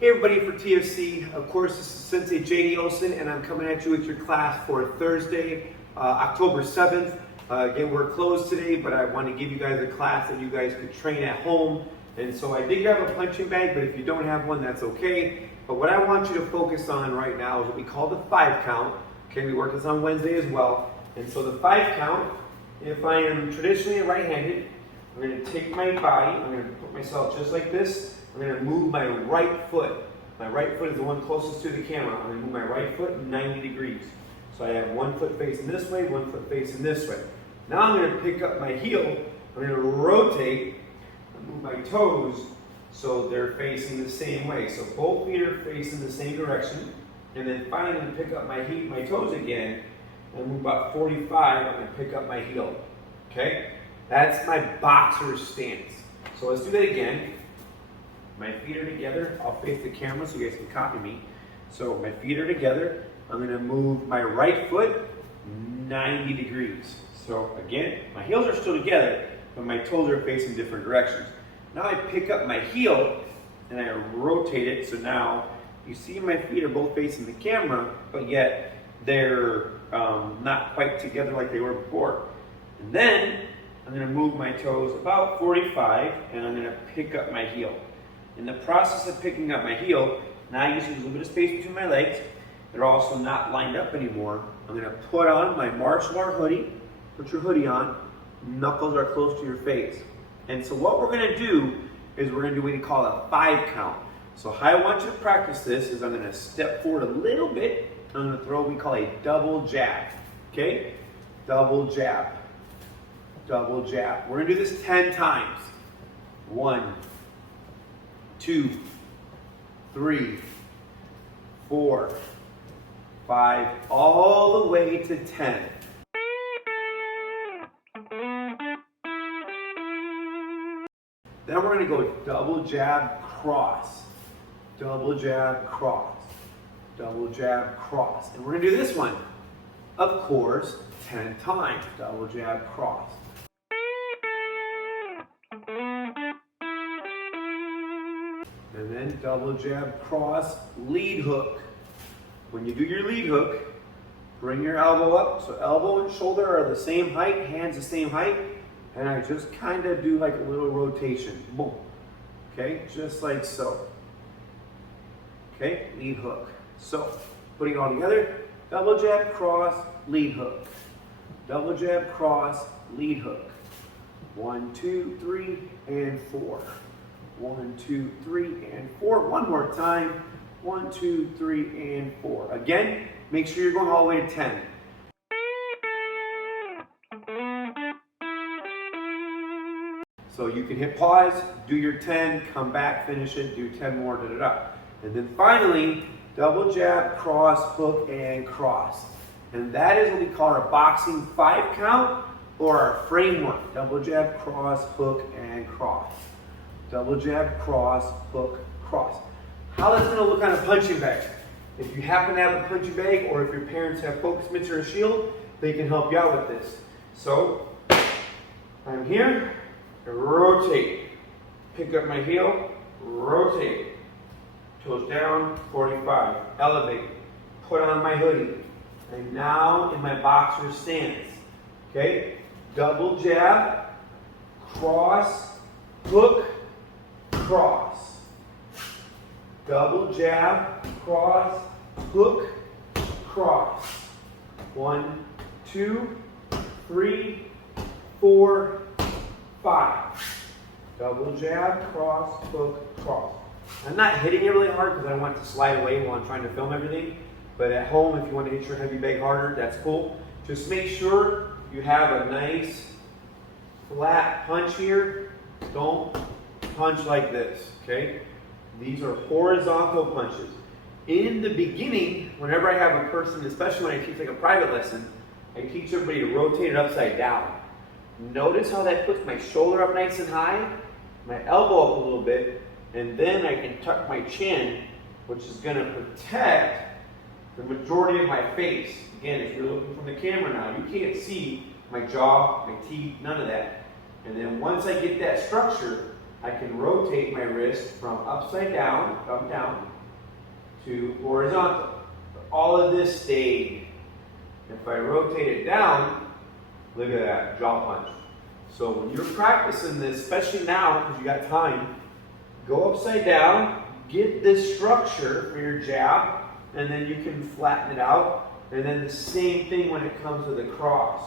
Hey everybody, for TFC, of course this is Sensei JD Olson and I'm coming at you with your class for Thursday, October 7th. Again, we're closed today, but I want to give you guys a class that you guys could train at home. And so I did grab a punching bag, but if you don't have one, that's okay. But what I want you to focus on right now is what we call the 5 count. Okay, we work this on Wednesday as well. And so the 5 count, if I am traditionally right-handed, I'm going to take my body, I'm going to put myself just like this. I'm going to move my right foot. My right foot is the one closest to the camera. I'm going to move my right foot 90 degrees. So I have one foot facing this way, one foot facing this way. Now I'm going to pick up my heel. I'm going to rotate and move my toes so they're facing the same way. So both feet are facing the same direction. And then finally pick up my toes again and move about 45. I'm going to pick up my heel. Okay? That's my boxer stance. So let's do that again. My feet are together. I'll face the camera so you guys can copy me. So my feet are together. I'm going to move my right foot 90 degrees. So again, my heels are still together, but my toes are facing different directions. Now I pick up my heel and I rotate it. So now you see my feet are both facing the camera, but yet they're not quite together like they were before. And then I'm going to move my toes about 45 and I'm going to pick up my heel. In the process of picking up my heel, now you see there's a little bit of space between my legs. They're also not lined up anymore. I'm going to put on my martial art hoodie. Put your hoodie on. Knuckles are close to your face. And so what we're going to do is we're going to do what we call a 5 count. So how I want you to practice this is I'm going to step forward a little bit. I'm going to throw what we call a double jab. Okay? Double jab. Double jab. We're going to do this 10 times. 1, 2, 3, 4, 5, all the way to 10. Then we're going to go double jab, cross, double jab, cross, double jab, cross. And we're going to do this one, of course, 10 times. Double jab, cross. And then double jab, cross, lead hook. When you do your lead hook, bring your elbow up. So elbow and shoulder are the same height, hands the same height. And I just kind of do like a little rotation. Boom. Okay, just like so. Okay, lead hook. So, putting it all together, double jab, cross, lead hook. Double jab, cross, lead hook. 1, 2, 3, and 4. 1, 2, 3, and 4. One more time. 1, 2, 3, and 4. Again, make sure you're going all the way to 10. So you can hit pause, do your 10, come back, finish it, do 10 more, da da da. And then finally, double jab, cross, hook, and cross. And that is what we call our boxing 5 count or our framework. Double jab, cross, hook, and cross. Double jab, cross, hook, cross. How that's going to look on a punching bag. If you happen to have a punching bag or if your parents have focus mitts or a shield, they can help you out with this. So, I'm here, I rotate, pick up my heel, rotate, toes down, 45, elevate, put on my hoodie. I'm now in my boxer stance. Okay, double jab, cross, hook, cross. Double jab, cross, hook, cross. 1, 2, 3, 4, 5. Double jab, cross, hook, cross. I'm not hitting it really hard because I want it to slide away while I'm trying to film everything. But at home, if you want to hit your heavy bag harder, that's cool. Just make sure you have a nice flat punch here. Don't punch like this, okay? These are horizontal punches. In the beginning, whenever I have a person, especially when I teach like a private lesson, I teach everybody to rotate it upside down. Notice how that puts my shoulder up nice and high, my elbow up a little bit, and then I can tuck my chin, which is going to protect the majority of my face. Again, if you're looking from the camera now, you can't see my jaw, my teeth, none of that. And then once I get that structure, I can rotate my wrist from upside down, thumb down, to horizontal. All of this stayed. If I rotate it down, look at that, jaw punch. So when you're practicing this, especially now because you got time, go upside down, get this structure for your jab, and then you can flatten it out. And then the same thing when it comes to the cross.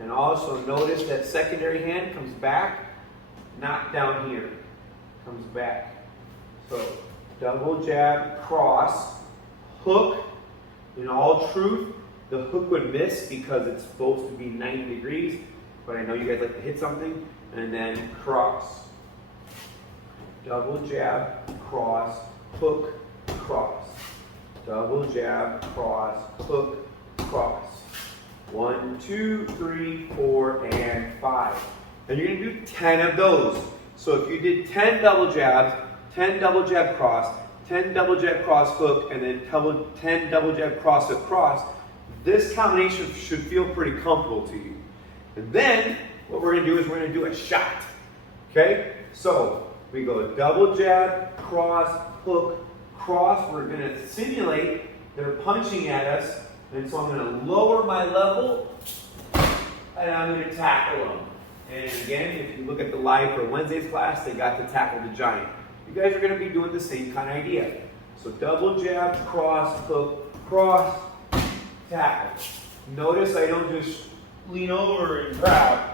And also notice that secondary hand comes back, not down here, comes back. So double jab, cross, hook. In all truth, the hook would miss because it's supposed to be 90 degrees, but I know you guys like to hit something, and then cross. Double jab, cross, hook, cross. Double jab, cross, hook, cross. 1, 2, 3, 4, and 5. And you're gonna do 10 of those. So if you did 10 double jabs, 10 double jab cross, 10 double jab cross hook, and then 10 double jab cross hook cross, this combination should feel pretty comfortable to you. And then what we're gonna do is we're gonna do a shot. Okay? So we go double jab, cross, hook, cross. We're gonna simulate they're punching at us. And so I'm gonna lower my level and I'm gonna tackle them. And again, if you look at the live for Wednesday's class, they got to tackle the giant. You guys are gonna be doing the same kind of idea. So double jab, cross, hook, cross, tackle. Notice I don't just lean over and grab.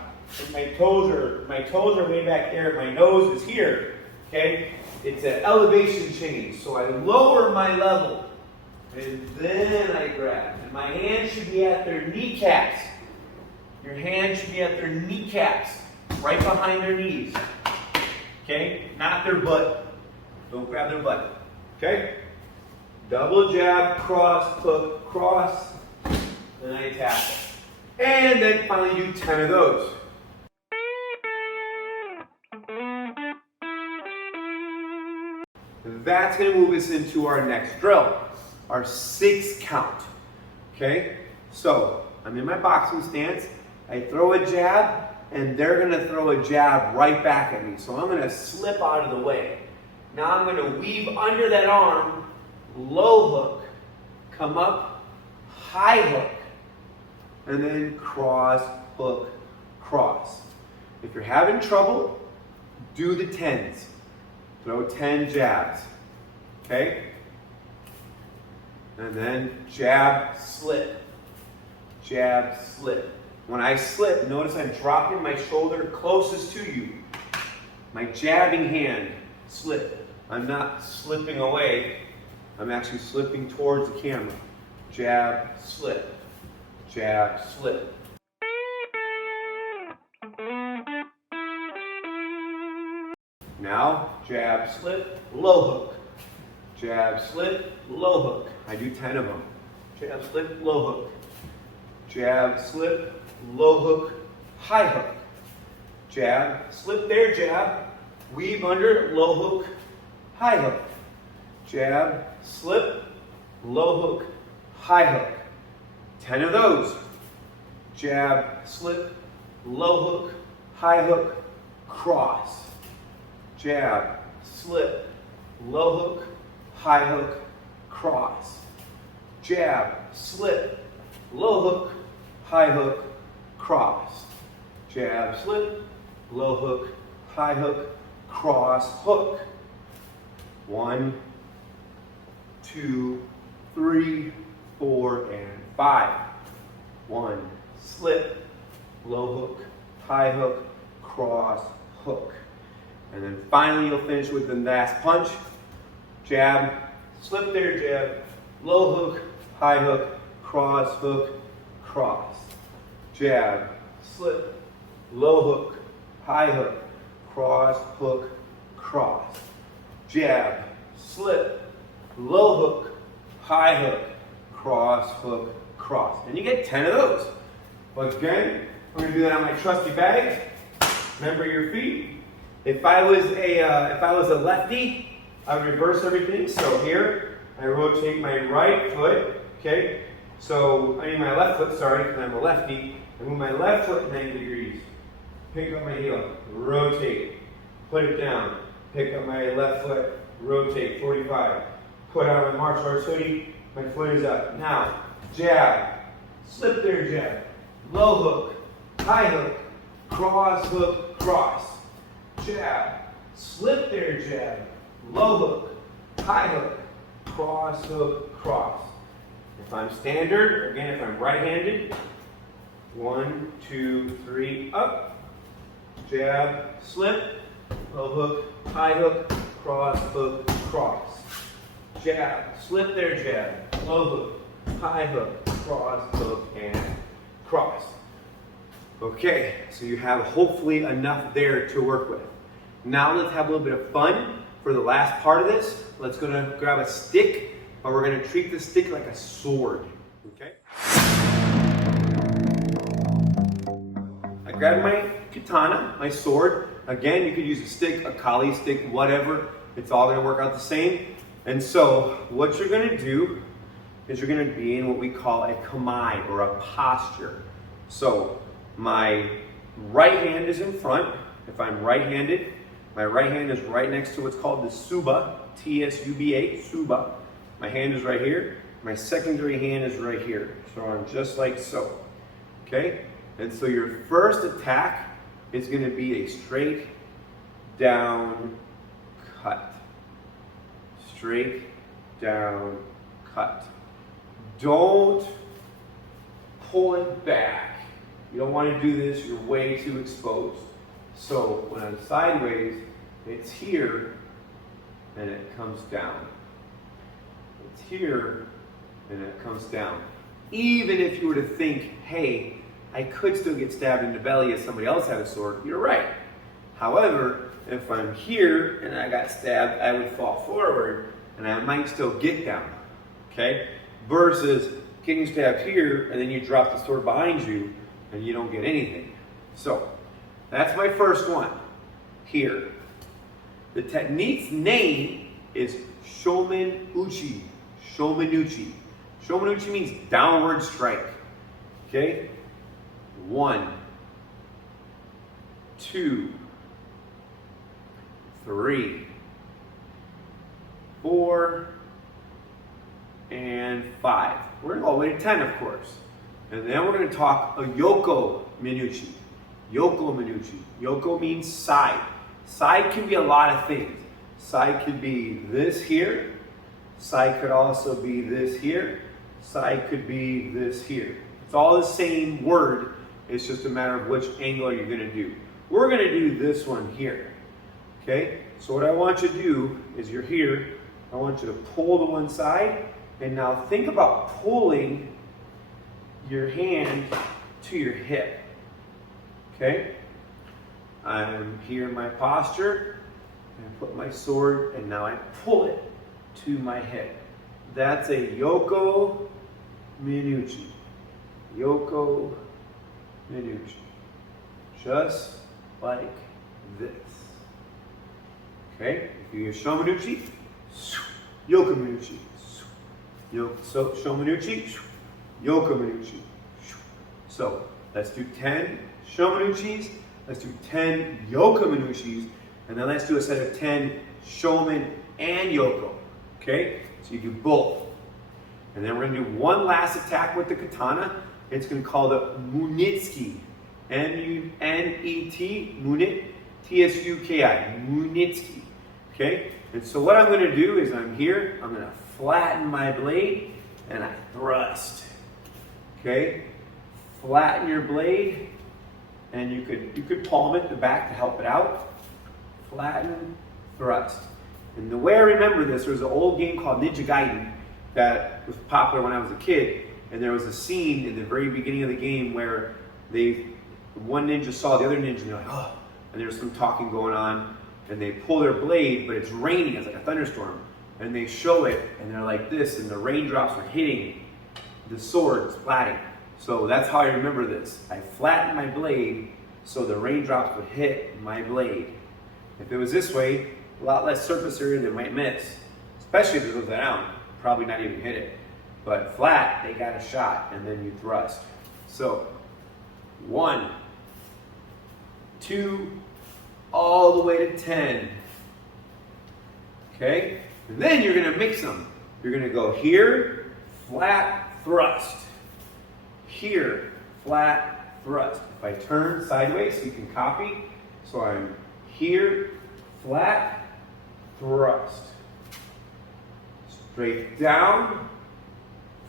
My toes are way back there, my nose is here. Okay? It's an elevation change. So I lower my level. And then I grab. And my hands should be at their kneecaps. Your hands should be at their kneecaps, right behind their knees. Okay? Not their butt. Don't grab their butt. Okay? Double jab, cross, hook, cross, and I tackle. And then finally do 10 of those. That's going to move us into our next drill, our 6 count. Okay? So, I'm in my boxing stance. I throw a jab, and they're going to throw a jab right back at me. So I'm going to slip out of the way. Now I'm going to weave under that arm, low hook, come up, high hook, and then cross, hook, cross. If you're having trouble, do the 10s. Throw 10 jabs. Okay? And then jab, slip. Jab, slip. When I slip, notice I'm dropping my shoulder closest to you. My jabbing hand, slip. I'm not slipping away. I'm actually slipping towards the camera. Jab, slip. Jab, slip. Now, jab, slip, low hook. Jab, slip, low hook. I do 10 of them. Jab, slip, low hook. Jab, slip, low hook, high hook. Jab, slip there, jab, weave under, low hook, high hook. Jab, slip, low hook, high hook. 10 of those. Jab, slip, low hook, high hook, cross. Jab, slip, low hook, high hook, cross. Jab, slip, low hook, high hook, cross. Jab, slip, low hook, high hook, cross, hook. 1, 2, 3, 4, and 5. 1, slip, low hook, high hook, cross, hook. And then finally you'll finish with the last punch. Jab, slip there, jab, low hook, high hook, cross, hook, cross. Jab, slip, low hook, high hook, cross, hook, cross. Jab, slip, low hook, high hook, cross, hook, cross. And you get 10 of those. But again, we're going to do that on my trusty bag. Remember your feet. If I was a lefty, I would reverse everything. So here, I rotate my right foot. Okay. So I mean my left foot. Sorry, because I'm a lefty. I move my left foot 90 degrees. Pick up my heel. Rotate. put it down, pick up my left foot, rotate 45, put out my martial arts hoodie, my foot is up. Now, jab, slip there jab, low hook, high hook, cross hook, cross, jab, slip there jab, low hook, high hook, cross hook, cross. If I'm standard, again, if I'm right-handed, 1, 2, 3, up, jab, slip, low hook, high hook, cross hook, cross. Jab, slip there jab, low hook, high hook, cross hook, and cross. Okay, so you have hopefully enough there to work with. Now let's have a little bit of fun for the last part of this. Let's go grab a stick, but we're gonna treat the stick like a sword, okay? I grabbed my katana, my sword. Again, you could use a stick, a kali stick, whatever. It's all gonna work out the same. And so what you're gonna do is you're gonna be in what we call a kamae, or a posture. So my right hand is in front. If I'm right-handed, my right hand is right next to what's called the suba, T-S-U-B-A, suba. My hand is right here. My secondary hand is right here. So I'm just like so, okay? And so your first attack is gonna be a straight down cut. Straight down cut. Don't pull it back. You don't want to do this, you're way too exposed. So when I'm sideways, it's here and it comes down. It's here and it comes down. Even if you were to think, hey, I could still get stabbed in the belly if somebody else had a sword, you're right. However, if I'm here and I got stabbed, I would fall forward and I might still get down, okay? Versus getting stabbed here and then you drop the sword behind you and you don't get anything. So that's my first one here. The technique's name is shomen-uchi. Shomen-uchi. Shomen-uchi means downward strike. Okay? 1, 2, 3, 4, and 5. We're going to go all the way to 10, of course. And then we're going to talk a yoko minuchi. Yoko minuchi. Yoko means side. Side can be a lot of things. Side could be this here. Side could also be this here. Side could be this here. It's all the same word. It's just a matter of which angle you're going to do. We're going to do this one here. Okay? So what I want you to do is you're here. I want you to pull to one side. And now think about pulling your hand to your hip. Okay? I'm here in my posture. I put my sword and now I pull it to my hip. That's a yoko minuchi. Yoko minuchi. Just like this. Okay? If you use shomenuchi, yoko minuchi. So shomenuchi, yoko minuchi. So let's do 10 shomenuchis. Let's do 10 yoko minuchis. And then let's do a set of 10 shomen and yoko. Okay? So you do both. And then we're going to do one last attack with the katana. It's going to be called a munitsuki. M-U-N-E-T, munit, T-S-U-K-I, munitsuki. Okay? And so what I'm going to do is I'm here, I'm going to flatten my blade, and I thrust. Okay? Flatten your blade, and you could palm it the back to help it out. Flatten, thrust. And the way I remember this, there was an old game called Ninja Gaiden that was popular when I was a kid, and there was a scene in the very beginning of the game where one ninja saw the other ninja, and they're like, oh, and there's some talking going on, and they pull their blade, but it's raining, it's like a thunderstorm, and they show it, and they're like this, and the raindrops are hitting the sword, splatting. So that's how I remember this. I flattened my blade so the raindrops would hit my blade. If it was this way, a lot less surface area they might miss, especially if it goes down, probably not even hit it. But flat, they got a shot, and then you thrust. So, 1, 2, all the way to 10. Okay? And then you're gonna mix them. You're gonna go here, flat, thrust. Here, flat, thrust. If I turn sideways, you can copy. So I'm here, flat, thrust. Straight down,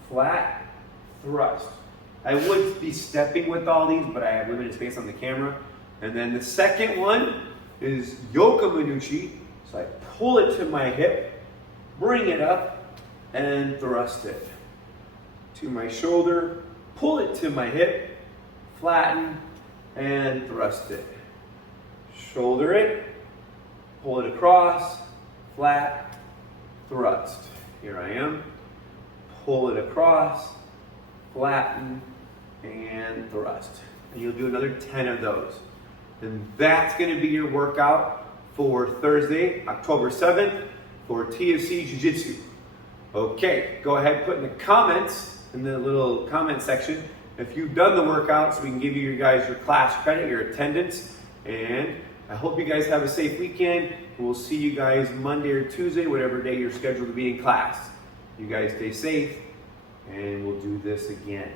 flat, thrust. I would be stepping with all these, but I have limited space on the camera. And then the second one is yoka manuchi. So I pull it to my hip, bring it up, and thrust it. To my shoulder, pull it to my hip, flatten, and thrust it. Shoulder it, pull it across, flat, thrust. Here I am. Pull it across, flatten, and thrust. And you'll do another 10 of those. And that's going to be your workout for Thursday, October 7th for TFC Jujitsu. Okay, go ahead, put in the comments, in the little comment section, if you've done the workout so we can give you guys your class credit, your attendance. And I hope you guys have a safe weekend. We'll see you guys Monday or Tuesday, whatever day you're scheduled to be in class. You guys stay safe, and we'll do this again.